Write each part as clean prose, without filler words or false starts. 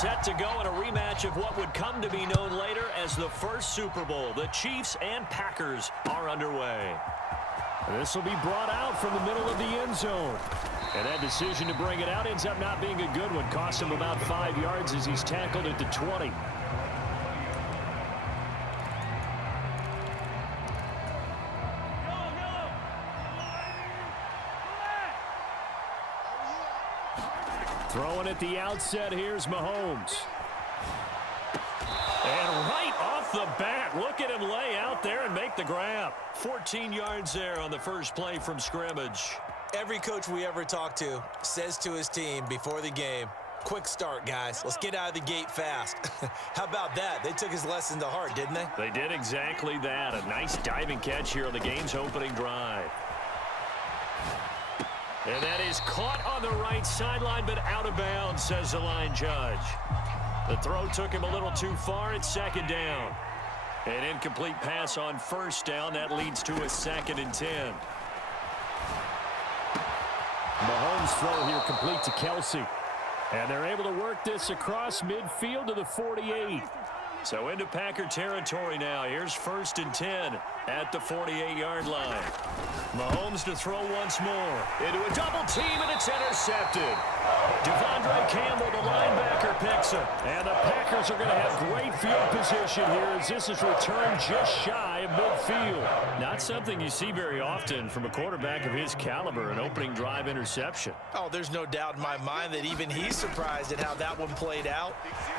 set to go in a rematch of what would come to be known later as the first Super Bowl. The Chiefs and Packers are underway. This will be brought out from the middle of the end zone. And that decision to bring it out ends up not being a good one. Cost him about 5 yards as he's tackled at the 20. Throwing at the outset, here's Mahomes. And right off the bat, look at him lay out there and make the grab. 14 yards there on the first play from scrimmage. Every coach we ever talk to says to his team before the game, quick start, guys. Let's get out of the gate fast. How about that? They took his lesson to heart, didn't they? They did exactly that. A nice diving catch here on the game's opening drive. And that is caught on the right sideline, but out of bounds, says the line judge. The throw took him a little too far. It's second down. An incomplete pass on first down. That leads to a 2nd and 10. Mahomes' throw here complete to Kelsey. And they're able to work this across midfield to the 48. So into Packer territory now. Here's 1st and 10 at the 48-yard line. Mahomes to throw once more. Into a double team, and it's intercepted. Devondre Campbell, the linebacker, picks him. And the Packers are going to have great field position here as this is returned just shy of midfield. Not something you see very often from a quarterback of his caliber, an opening drive interception. Oh, there's no doubt in my mind that even he's surprised at how that one played out.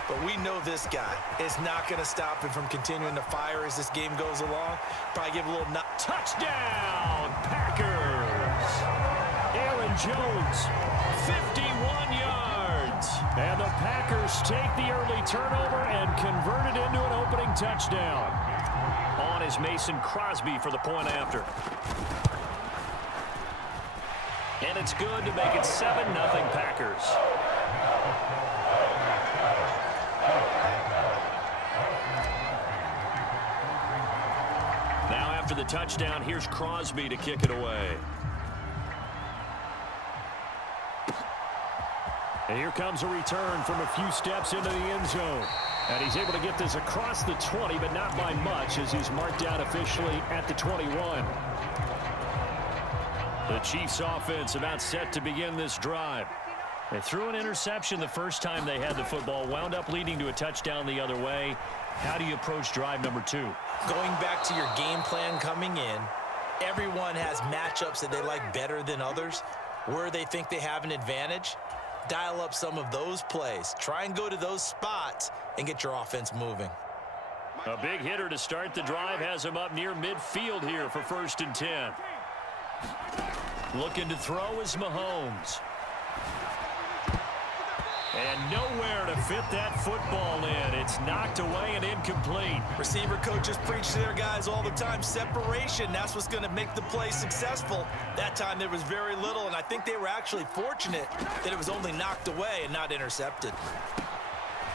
But we know this guy is not going to stop him from continuing to fire as this game goes along. Probably give a little touchdown, Packers. Aaron Jones, 51 yards. And the Packers take the early turnover and convert it into an opening touchdown. On is Mason Crosby for the point after. And it's good to make it 7-0 Packers. Now after the touchdown, here's Crosby to kick it away. And here comes a return from a few steps into the end zone. And he's able to get this across the 20, but not by much as he's marked out officially at the 21. The Chiefs offense about set to begin this drive. They threw an interception the first time they had the football, wound up leading to a touchdown the other way. How do you approach drive number 2? Going back to your game plan coming in, everyone has matchups that they like better than others. Where they think they have an advantage, dial up some of those plays. Try and go to those spots and get your offense moving. A big hitter to start the drive has him up near midfield here for 1st and 10. Looking to throw is Mahomes. And nowhere to fit that football in. It's knocked away and incomplete. Receiver coaches preach to their guys all the time. Separation, that's what's going to make the play successful. That time there was very little, and I think they were actually fortunate that it was only knocked away and not intercepted.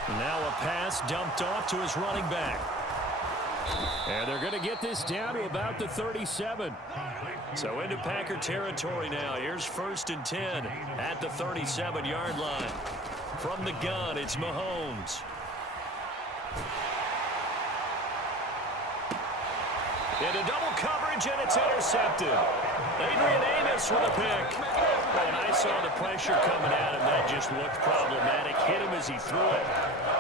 Now a pass dumped off to his running back. And they're going to get this down to about the 37. So into Packer territory now. Here's 1st and 10 at the 37-yard line. From the gun, it's Mahomes. Into double coverage, and it's intercepted. Adrian Amos with a pick. And I saw the pressure coming at him. That just looked problematic. Hit him as he threw it,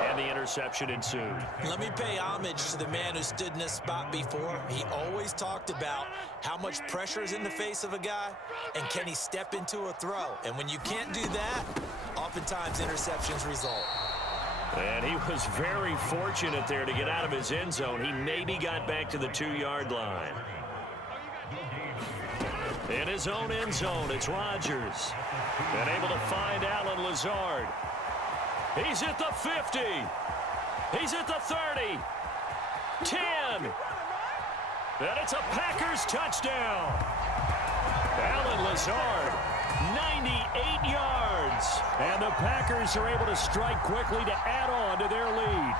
and the interception ensued. Let me pay homage to the man who stood in this spot before. He always talked about how much pressure is in the face of a guy, and can he step into a throw. And when you can't do that, oftentimes interceptions result. And he was very fortunate there to get out of his end zone. He maybe got back to the 2-yard line. In his own end zone, it's Rodgers. And able to find Allen Lazard. He's at the 50. He's at the 30. 10. And it's a Packers touchdown. Allen Lazard, 98 yards. And the Packers are able to strike quickly to add on to their lead.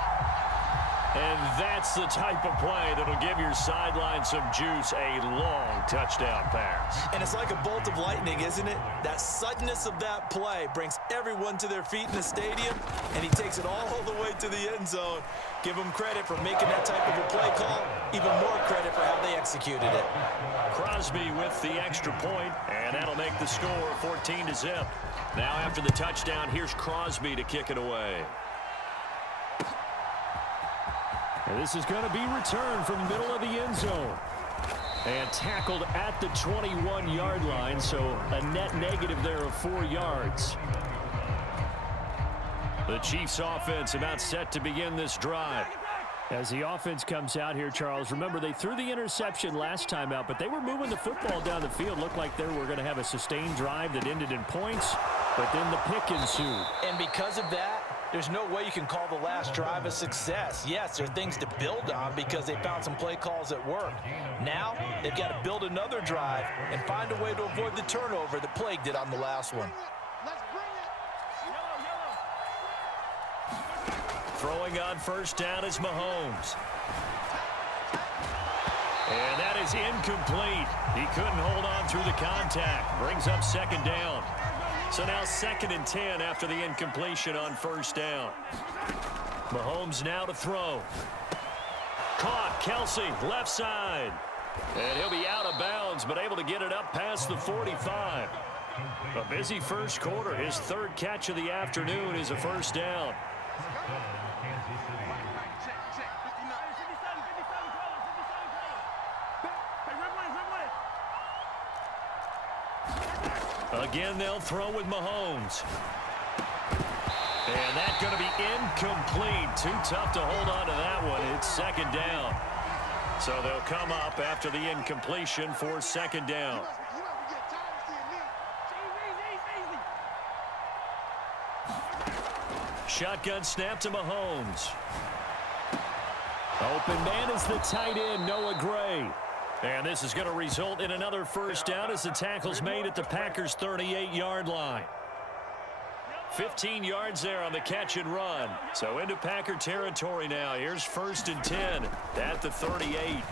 And that's the type of play that'll give your sideline some juice, a long touchdown pass. And it's like a bolt of lightning, isn't it? That suddenness of that play brings everyone to their feet in the stadium, and he takes it all the way to the end zone. Give him credit for making that type of a play call, even more credit for how they executed it. Crosby with the extra point, and that'll make the score 14-0. Now after the touchdown, here's Crosby to kick it away. And this is going to be returned from the middle of the end zone. And tackled at the 21-yard line, so a net negative there of 4 yards. The Chiefs offense about set to begin this drive. As the offense comes out here, Charles, remember they threw the interception last time out, but they were moving the football down the field. Looked like they were going to have a sustained drive that ended in points, but then the pick ensued. And because of that, there's no way you can call the last drive a success. Yes, there are things to build on because they found some play calls that worked. Now, they've got to build another drive and find a way to avoid the turnover that plagued it on the last one. Throwing on first down is Mahomes. And that is incomplete. He couldn't hold on through the contact. Brings up second down. So now 2nd and 10 after the incompletion on first down. Mahomes now to throw. Caught, Kelsey, left side. And he'll be out of bounds, but able to get it up past the 45. A busy first quarter. His 3rd catch of the afternoon is a first down. Again, they'll throw with Mahomes. And that's going to be incomplete. Too tough to hold on to that one. It's 2nd down. So they'll come up after the incompletion for 2nd down. Shotgun snap to Mahomes. Open man is the tight end, Noah Gray. And this is going to result in another first down as the tackle's made at the Packers' 38-yard line. 15 yards there on the catch and run. So into Packer territory now. Here's 1st and 10 at the 38.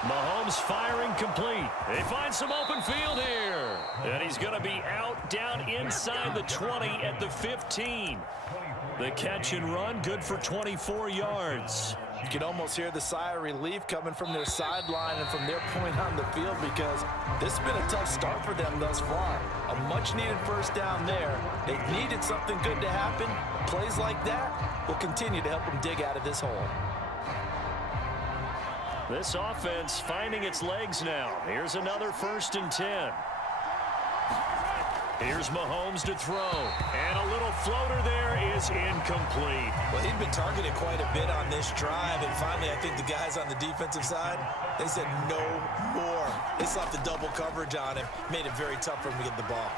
Mahomes firing complete. They find some open field here. And he's going to be out down inside the 20 at the 15. The catch and run good for 24 yards. You can almost hear the sigh of relief coming from their sideline and from their point on the field because this has been a tough start for them thus far. A much-needed first down there. They needed something good to happen. Plays like that will continue to help them dig out of this hole. This offense finding its legs now. Here's another 1st and 10. Here's Mahomes to throw. And a little floater there is incomplete. Well, he'd been targeted quite a bit on this drive, and finally I think the guys on the defensive side, they said no more. They slapped the double coverage on him, made it very tough for him to get the ball.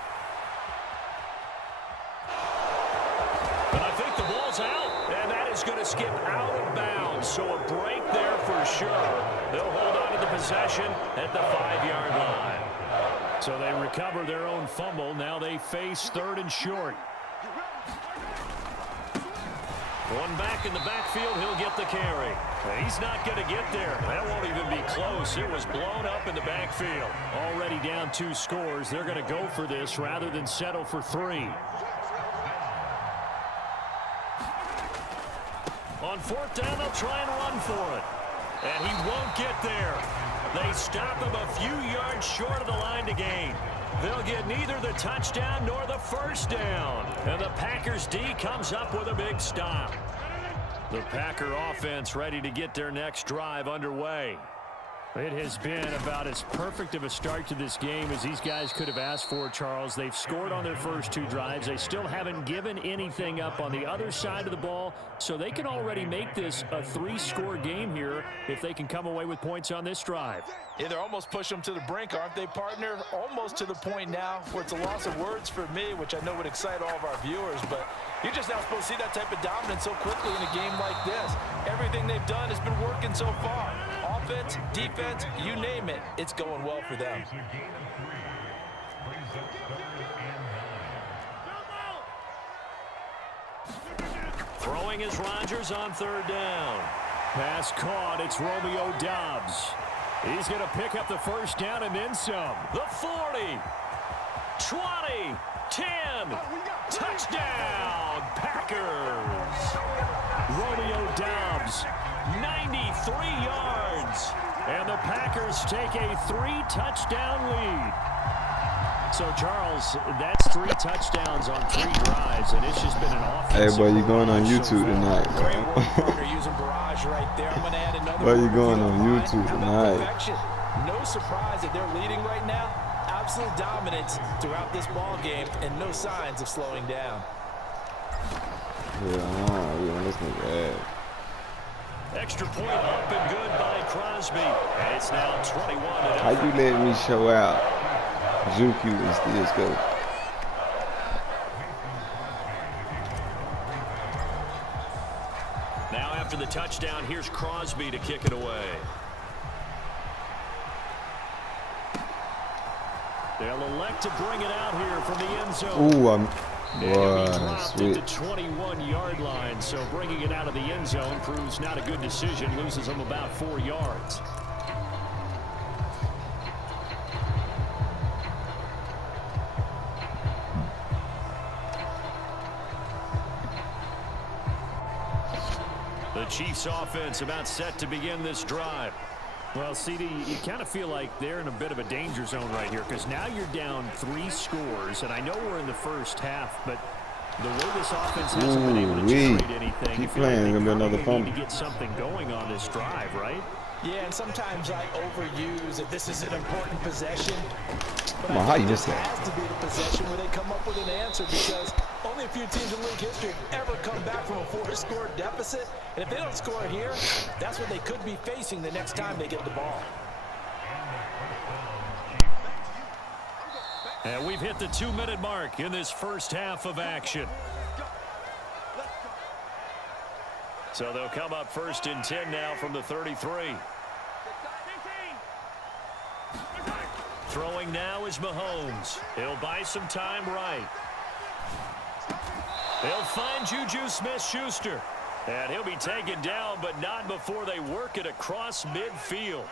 And I think the ball's out, and that is going to skip out of bounds. So a break there for sure. They'll hold on to the possession at the 5-yard line. So they recover their own fumble. Now they face 3rd and short. One back in the backfield, he'll get the carry. He's not going to get there. That won't even be close. It was blown up in the backfield. Already down 2 scores. They're going to go for this rather than settle for 3. On 4th down, they'll try and run for it. And he won't get there. They stop him a few yards short of the line to gain. They'll get neither the touchdown nor the first down. And the Packers D comes up with a big stop. The Packer offense ready to get their next drive underway. It has been about as perfect of a start to this game as these guys could have asked for, Charles. They've scored on their first 2 drives. They still haven't given anything up on the other side of the ball, so they can already make this a 3-score game here if they can come away with points on this drive. Yeah, they're almost pushing them to the brink, aren't they, partner? Almost to the point now where it's a loss of words for me, which I know would excite all of our viewers, but you're just not supposed to see that type of dominance so quickly in a game like this. Everything they've done has been working so far. Offense, defense, you name it, it's going well for them. Throwing is Rodgers on third down. Pass caught. It's Romeo Doubs. He's going to pick up the first down and then some. The 40, 20, 10, touchdown, Packers. Romeo Doubs, 93 yards. And the Packers take a 3-touchdown lead. So, Charles, that's 3 touchdowns on 3 drives, and it's just been an offensive. Hey, boy, you going on YouTube tonight, Great bro. work, partner, using barrage right there. I'm going to add another. Where you word going if on don't mind. YouTube How about tonight? perfection? No surprise that they're leading right now. Absolute dominance throughout this ball game, and no signs of slowing down. Yeah, this nigga ass. Extra point up and good by Crosby. And it's now 21-0. How you letting me show out? Juke you and still go. Now after the touchdown, here's Crosby to kick it away. They'll elect to bring it out here from the end zone. Ooh, Boy, sweet. At the 21-yard line, so bringing it out of the end zone proves not a good decision. Loses them about 4 yards. The Chiefs offense about set to begin this drive. Well, CD, you kind of feel like they're in a bit of a danger zone right here because now you're down 3 scores, and I know we're in the first half, but the way this offense hasn't been able to generate anything, keep playing, gonna be another need fumble. to get something going on this drive, right? Yeah, and sometimes I overuse if this is an important possession. But Come on, how you missed that? It has to be the possession where they come up with an answer because only a few teams in league history have ever come back from a 4-score deficit. And if they don't score here, that's what they could be facing the next time they get the ball. And we've hit the 2-minute mark in this first half of action. So they'll come up first and 10 now from the 33. Throwing now is Mahomes. He'll buy some time right. They'll find Juju Smith-Schuster. And he'll be taken down, but not before they work it across midfield.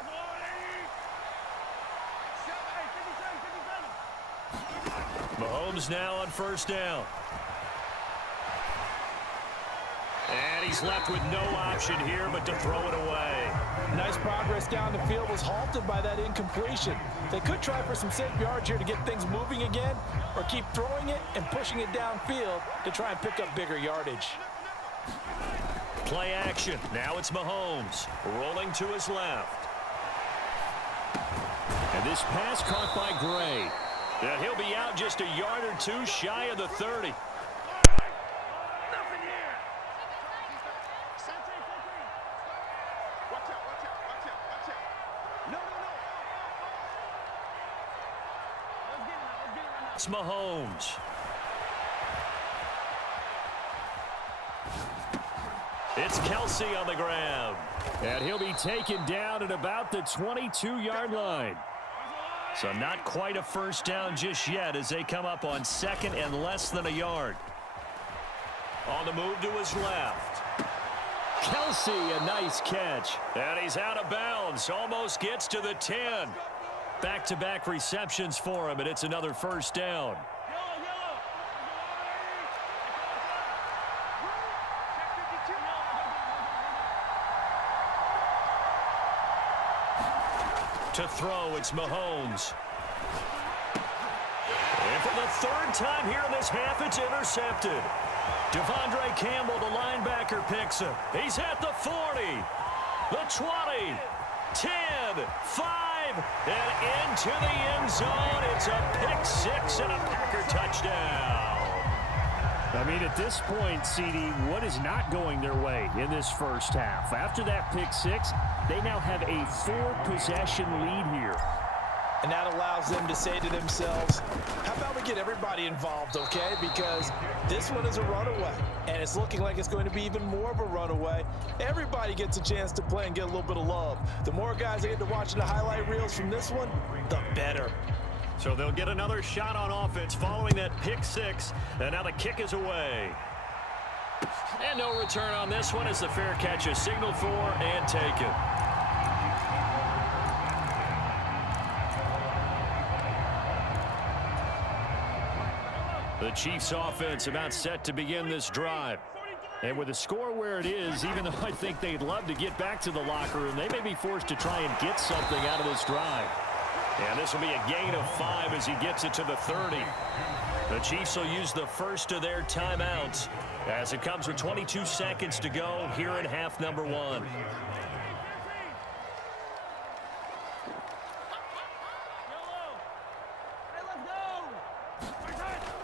Mahomes now on first down. And he's left with no option here but to throw it away. Nice progress down the field was halted by that incompletion. They could try for some safe yards here to get things moving again, or keep throwing it and pushing it downfield to try and pick up bigger yardage. Play action. Now it's Mahomes rolling to his left. And this pass caught by Gray. And he'll be out just a yard or 2 shy of the 30. It's Mahomes. It's Kelsey on the ground. And he'll be taken down at about the 22-yard line. So not quite a first down just yet as they come up on second and less than a yard. On the move to his left. Kelsey, a nice catch. And he's out of bounds. Almost gets to the 10. Back-to-back receptions for him, and it's another first down. To throw, it's Mahomes. And for the 3rd time here in this half, it's intercepted. Devondre Campbell, the linebacker, picks him. He's at the 40, the 20, 10, 5, and into the end zone. It's a pick 6 and a Packer touchdown. I mean, at this point, CD, what is not going their way in this first half? After that pick 6, they now have a 4-possession lead here. And that allows them to say to themselves, how about we get everybody involved, okay? Because this one is a runaway, and it's looking like it's going to be even more of a runaway. Everybody gets a chance to play and get a little bit of love. The more guys that get to watching the highlight reels from this one, the better. So they'll get another shot on offense following that pick 6, and now the kick is away. And no return on this one as the fair catch is signaled for and taken. The Chiefs offense about set to begin this drive. And with the score where it is, even though I think they'd love to get back to the locker room, they may be forced to try and get something out of this drive. And this will be a gain of 5 as he gets it to the 30. The Chiefs will use the first of their timeouts as it comes with 22 seconds to go here in half number 1.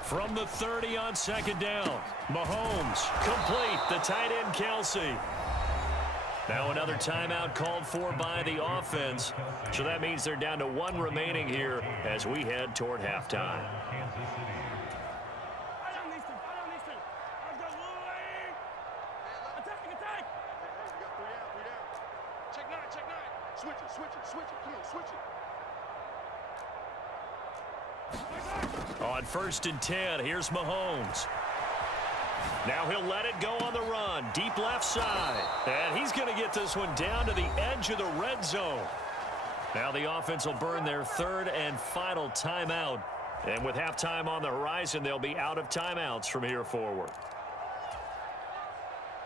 From the 30 on second down, Mahomes complete, the tight end Kelsey. Now another timeout called for by the offense, so that means they're down to 1 remaining here as we head toward halftime. On 1st and 10, here's Mahomes. Now he'll let it go on the run, deep left side. And he's going to get this one down to the edge of the red zone. Now the offense will burn their 3rd and final timeout. And with halftime on the horizon, they'll be out of timeouts from here forward.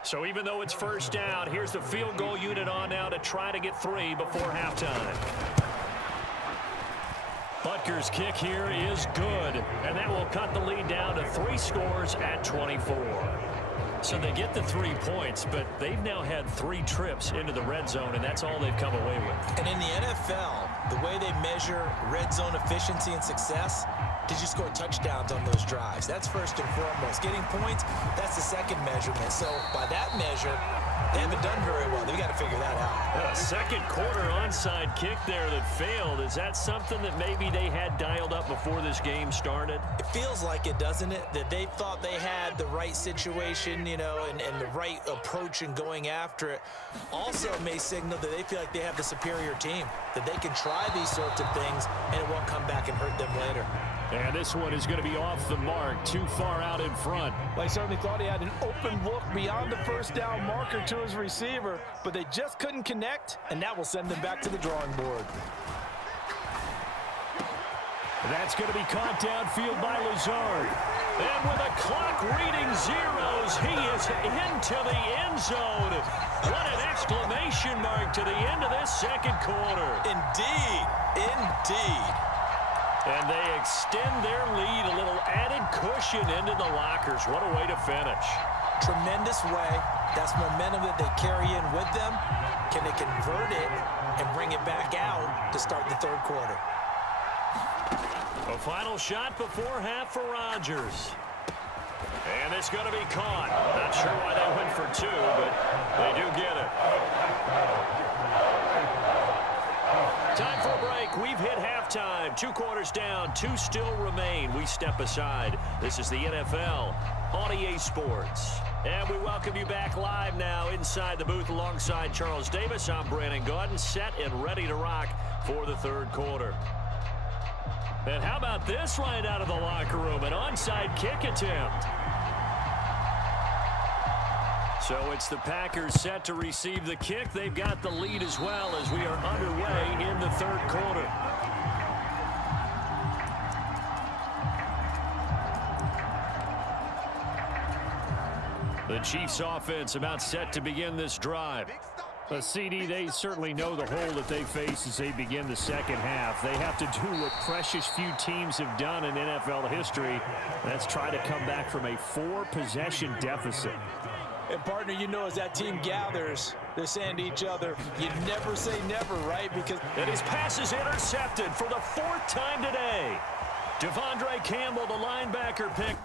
So even though it's first down, here's the field goal unit on now to try to get 3 before halftime. Butker's kick here is good, and that will cut the lead down to 3 scores at 24. So they get the 3 points, but they've now had 3 trips into the red zone, and that's all they've come away with. And in the NFL, the way they measure red zone efficiency and success, did you score touchdowns on those drives? That's first and foremost. Getting points, that's the second measurement. So by that measure, they haven't done very well. They've got to figure that out. A second quarter onside kick there that failed. Is that something that maybe they had dialed up before this game started? It feels like it, doesn't it? That they thought they had the right situation, you know, and the right approach in going after it. Also may signal that they feel like they have the superior team, that they can try these sorts of things and it won't come back and hurt them later. And this one is going to be off the mark, too far out in front. Well, he certainly thought he had an open look beyond the first down marker to his receiver, but they just couldn't connect, and that will send them back to the drawing board. That's going to be caught downfield by Lazard. And with the clock reading zeros, he is into the end zone. What an exclamation mark to the end of this second quarter. Indeed, indeed. And they extend their lead, a little added cushion into the lockers. What a way to finish. Tremendous way. That's momentum that they carry in with them. Can they convert it and bring it back out to start the 3rd quarter? A final shot before half for Rodgers. And it's going to be caught. Not sure why they went for 2, but they do get it. Time for a break. We've hit halftime. 2 quarters down. 2 still remain. We step aside. This is the NFL on EA Sports. And we welcome you back live now inside the booth alongside Charles Davis. I'm Brandon Gaudin, set and ready to rock for the 3rd quarter. And how about this right out of the locker room? An onside kick attempt. So it's the Packers set to receive the kick. They've got the lead as well as we are underway in the 3rd quarter. The Chiefs offense about set to begin this drive. CD, they certainly know the hole that they face as they begin the second half. They have to do what precious few teams have done in NFL history. That's try to come back from a 4-possession deficit. And, partner, you know, as that team gathers, they're saying to each other, you never say never, right? Because and his pass is intercepted for the 4th time today. Devondre Campbell, the linebacker pick.